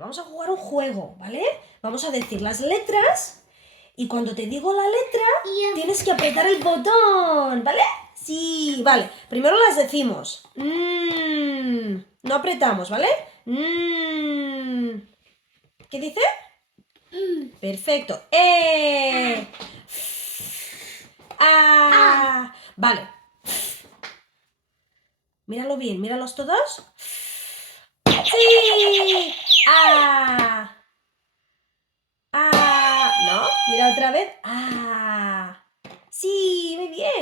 Vamos a jugar un juego, ¿vale? Vamos a decir las letras y cuando te digo la letra tienes que apretar el botón, ¿vale? Sí, vale. Primero las decimos. No apretamos, ¿vale? ¿Qué dice? Perfecto. Vale. Míralo bien, míralos todos. ¡Sí! No, mira otra vez. Sí, muy bien.